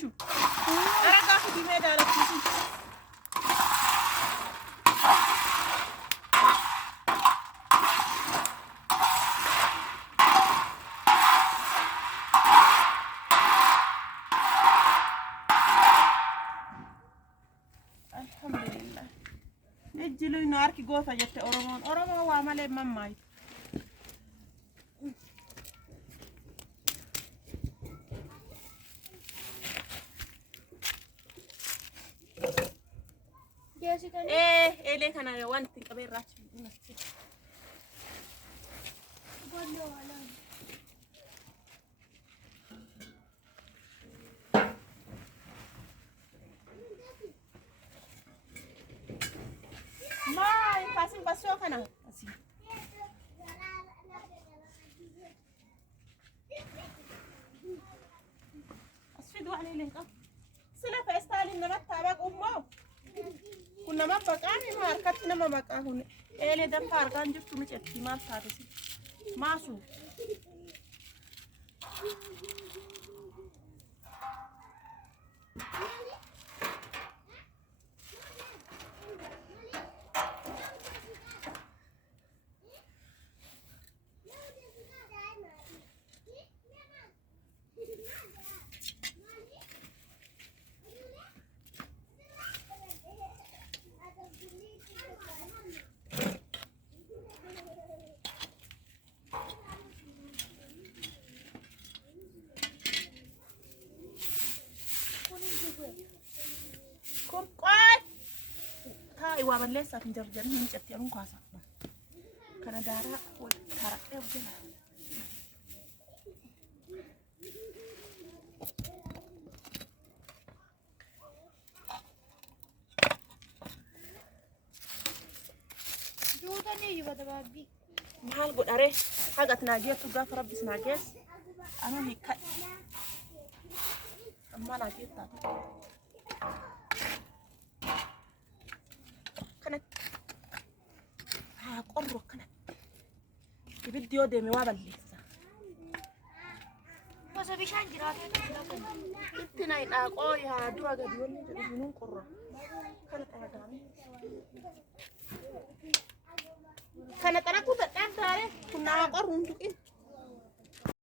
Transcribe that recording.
شو أرجع في ميدا على كيسي الحمد لله نجلو ناركي قوفة جت أورمون وعمله مماي إيه ليه كان أنا وانت كبير راتش ما يفاسين بسوا كنا أسفيدوا عليه ليه سلا فاستالين نمت تابع أمه كنا ما بقاني ما أركضنا ما بقاهون إيه دم فارقان جبت مش احتمال ثابت ما شو Iwa balle sa tin jarjar min cetti an kwasa kana dara ko tara e bula جودا ne yiba da babbi mahal godare hagat nagiya tu gaf rabbis nages ana hikka amma na kitta kana ha qorro kana ibiddi ode me waballesa wasa bishaan jiraate ittina idaqo ya dura gadi wonni jedhunun qorro kana taragami kana taraku tadare kunna qorrun tuqin